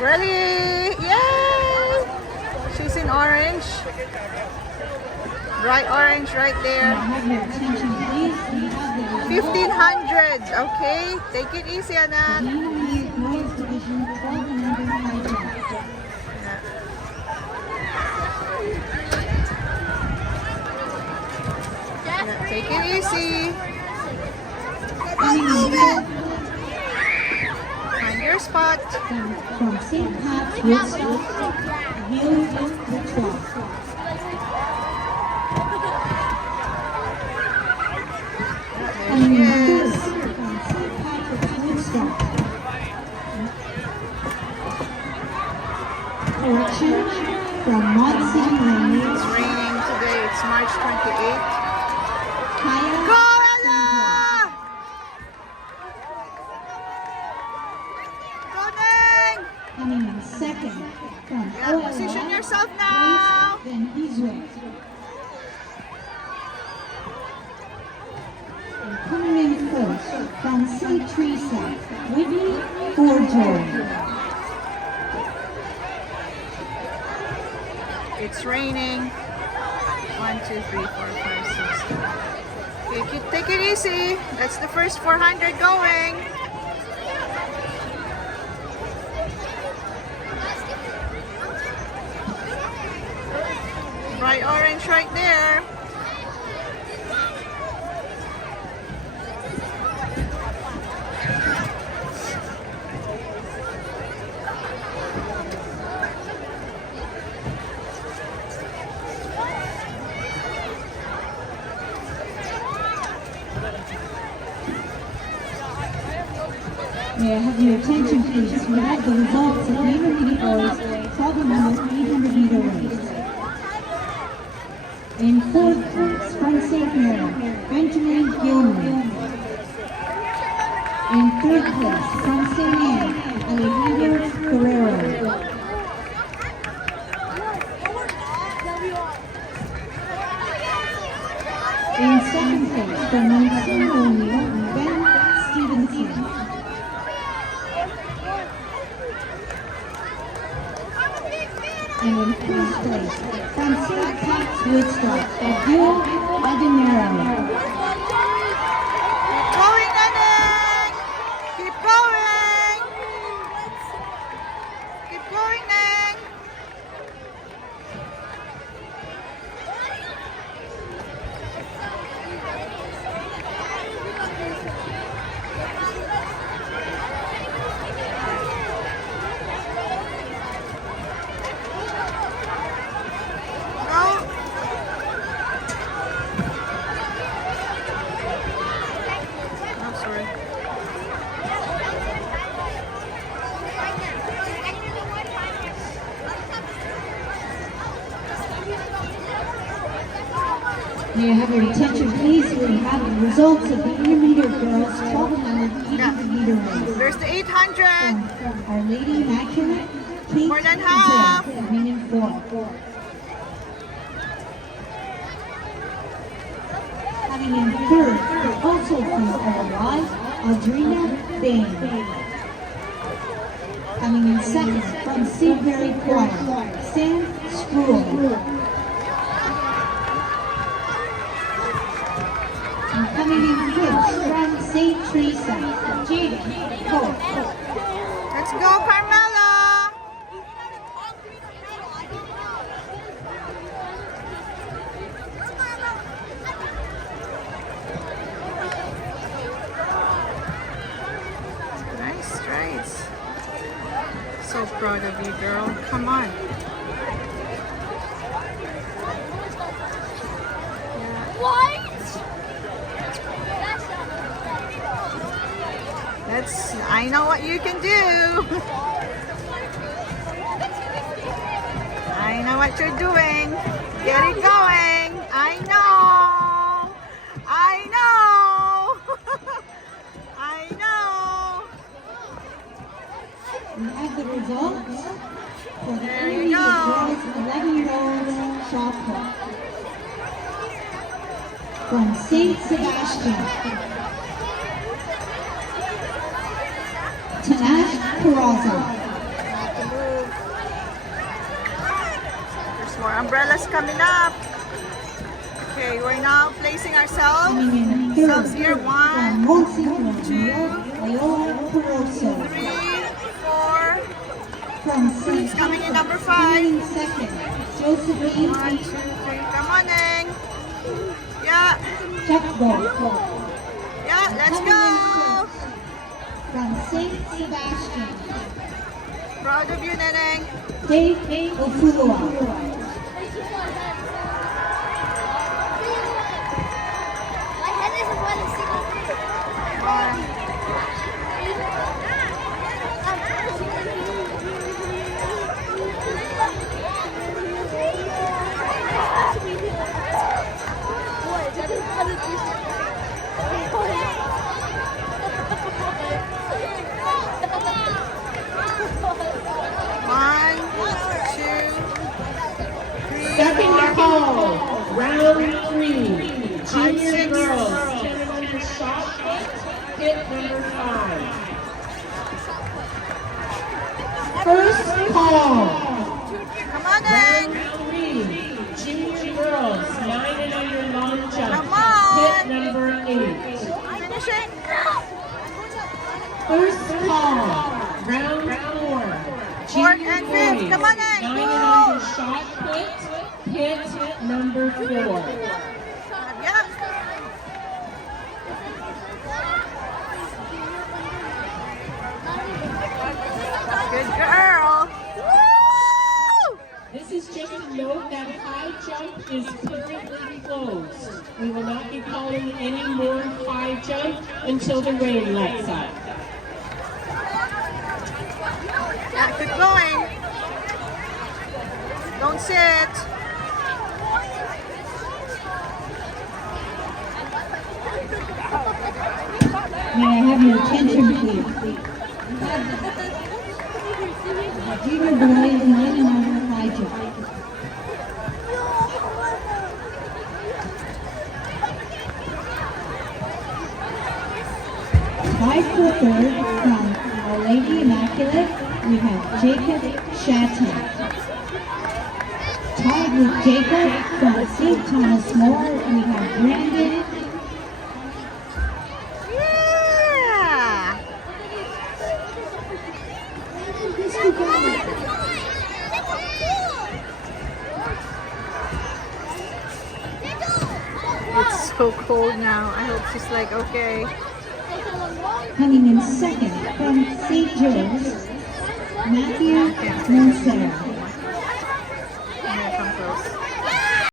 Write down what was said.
Ready? Yay! She's in orange. Bright orange right there. 1,500. Okay, take it easy, anak. Take it easy. Find your spot. From St. Pat's Woodstock, View the 12. Yes. From St. Patrick's Woodstock. Correction from Mod City Lane. It's raining today. It's March 28th. Kaya. Go, Ella! Go, Neng! Coming in second from Yeah, position yourself now. Then Israel. And coming in first from St. Teresa, Whitney Forjoy. It's raining. 1, 2, 3, 4, 5, 6. Take it easy. That's the first 400 going. Bright orange right there. May I have your attention, please? We have the results of the intermediate boys 1200 800-meter race. In fourth place, from St. Mary, Benjamin Gilman. In third place, from St. Anne, Alejandro Guerrero. In second place, from Monsignor O'Neill, Ben Stevenson. And in first place, from St. Pat's Woodstock, Abdul Ademiro. Keep going, Neng! Keep going! Keep going, Neng! Go! Oh, sorry. May I have your attention, please? We have the results of the intermediate girls 1200 800-meter race. There's the 800. From Our Lady Immaculate, Kate More than half. Zell, coming in fourth. Coming in third, also from RY, Audrina Bain. Coming in second, from St. Mary Choir, Sam Spruill. And coming in fifth, from St. Teresa, Jaden Pope. Let's go, Carmela! Nice strides. So proud of you, girl. Come on. What? I know what you can do. I know what you're doing. Get it going. I know. I know. I know. We have the results for the There you intermediate go. girls 11-year-olds shot put. From St. Sebastian, Tanash Peraza. umbrellas coming up. Okay, we're now placing ourselves. Coming in Selves third here. from 1, Monsignor 2, Loyola Peroso. 3, 4. From St. Coming in number 5. Coming in second, Josephine 1, 2, 3. Come on, Ning. Yeah, Chakbo. yeah, let's go. From St. Sebastian, Proud of you, Neneng. Dave Ofulua. My head is one single thing. One, two, three, Second four. call, round 3. Five, Junior six. girls, 10-meter shot put, hit number 5. First call, Come on, Ning. round 3. Junior girls, 9 and under long jump, Come on. hit number 8. Finish it. First call, round 4. Fourth Junior and fifth. boys, Come on, 9 Ning. and under shot put, hit number 4. Yeah. Good girl. Woo! This is just a note that high jump is currently closed. We will not be calling any more high jump until the rain lets up. Yeah, keep going. Don't sit. May I have your attention, please? Junior boys, 9 and under high jump. Five footer from Our Lady Immaculate, we have Jacob Shatton. Tied with Jacob from St. Thomas More, we have Brandon Yeah. It's so cold now. I hope she's like, okay. coming in second from St. Joe's, Matthew Moncera.